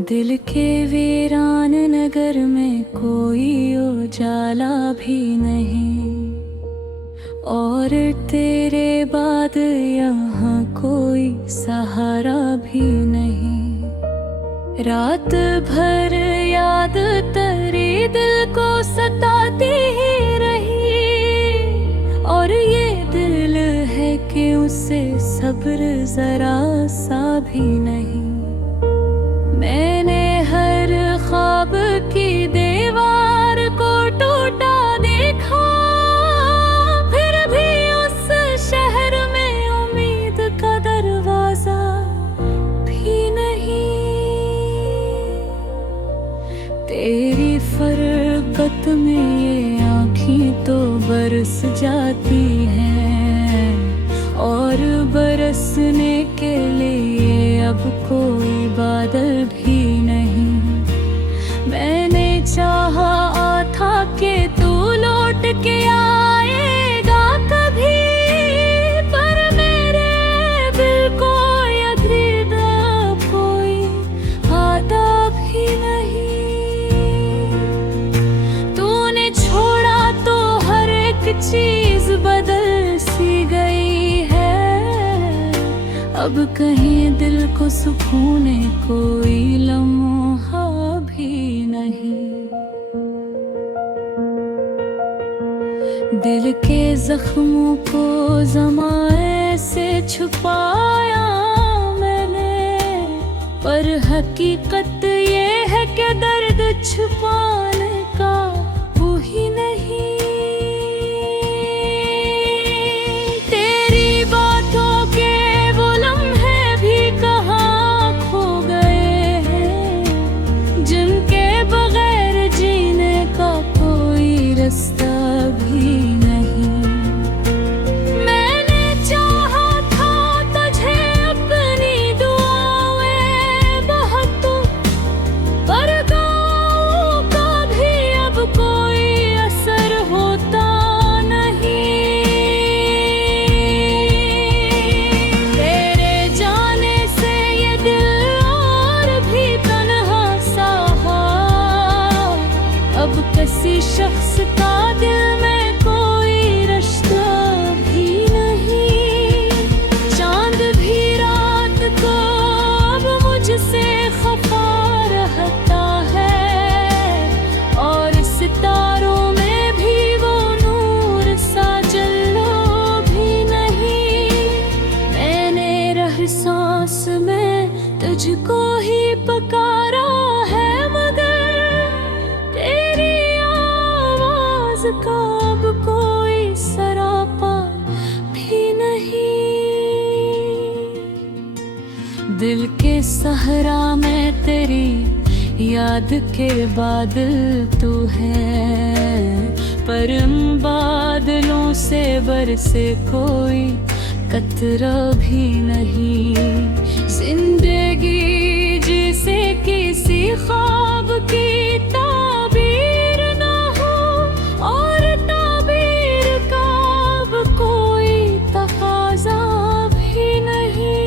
दिल के वीरान नगर में कोई उजाला भी नहीं, और तेरे बाद यहाँ कोई सहारा भी नहीं। रात भर याद तेरी दिल को सताती ही रही, और ये दिल है कि उसे सब्र जरा सा भी नहीं। मैंने हर ख्वाब की दीवार को टूटा देखा, फिर भी उस शहर में उम्मीद का दरवाजा भी नहीं। तेरी फरकत में ये आँखें तो बरस जाती हैं, और बरसने के लिए अब कोई बादल भी नहीं। मैंने चाहा था कि तू लौट के आएगा कभी, पर मेरे दिल को यकीन कोई आता भी नहीं। तूने छोड़ा तो हर एक चीज बदल सी गई है, अब कहीं दिल को सुकून कोई लम्हा भी नहीं। दिल के जख्मों को ज़माने से छुपाया मैंने, पर हकीकत ये है कि दर्द छुपाने का वो ही नहीं। तेरी बातों के रास्ता भी नहीं। मैंने चाहा था तुझे अपनी दुआओं में बहुत, पर दुआओं का भी अब कोई असर होता नहीं। तेरे जाने से ये दिल और भी तन्हा सा है, अब किसी शख्स का दिल में कोई रिश्ता भी नहीं। चांद भी रात को अब मुझसे खफा रहता है, और सितारों में भी वो नूर सा जलो भी नहीं। मैंने रह सांस में तुझको ही पुकारा है, मगर का अब कोई सरापा भी नहीं। दिल के सहरा में तेरी याद के बादल तू है, पर उन बादलों से बरसे कोई कतरा भी नहीं। जिंदगी जिसे किसी ख्वाब की ताबीर ना हो, और ताबीर का अब कोई तकाज़ा भी नहीं।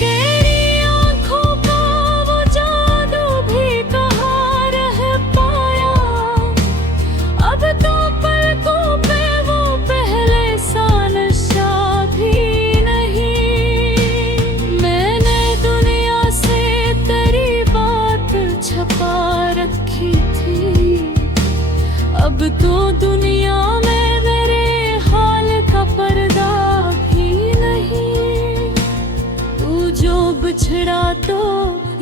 तेरी आँखों का वो जादू भी कहाँ रह पाया, अब तो पलकों पे वो पहले सा नशा भी नहीं। मैंने दुनिया से तेरी बात छपा रखी थी, अब तो दुनिया में मेरे हाल का पर्दा भी नहीं। तू जो बिछड़ा तो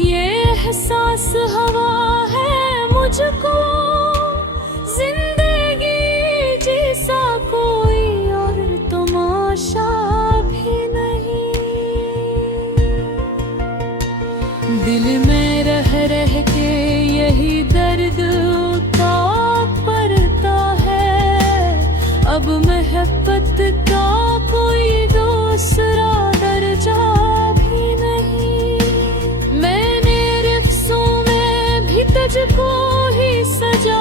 ये एहसास हवा है मुझको, जिंदगी जैसा कोई और तमाशा भी नहीं। दिल में रह के यही दर्द पड़ता है, अब मोहब्बत का कोई दूसरा दर्जा भी नहीं। मैंने रिफ्सों में भी तुझको ही सजा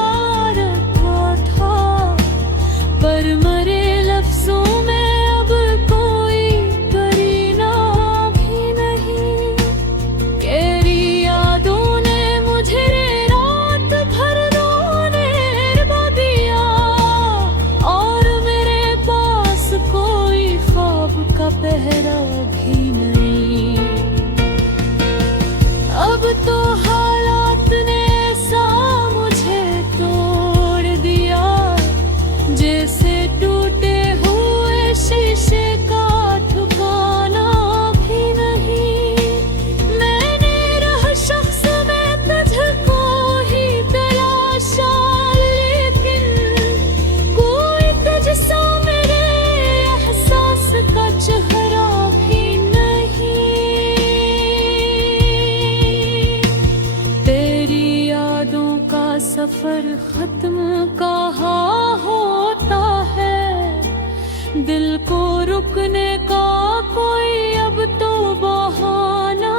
दिल को रुकने का कोई अब तो बहाना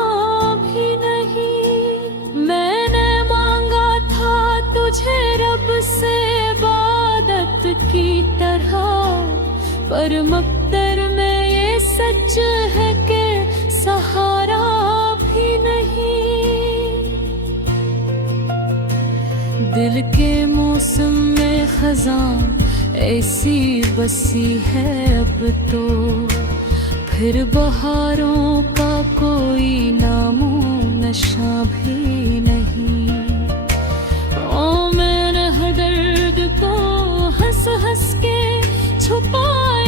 भी नहीं। मैंने मांगा था तुझे रब से इबादत की तरह, पर मकदर में ये सच है कि सहारा भी नहीं। दिल के मौसम में खजां ऐसी बसी है अब तो, फिर बहारों का कोई नामो नशा भी नहीं। ओ मैंने हर दर्द को हंस हंस के छुपाया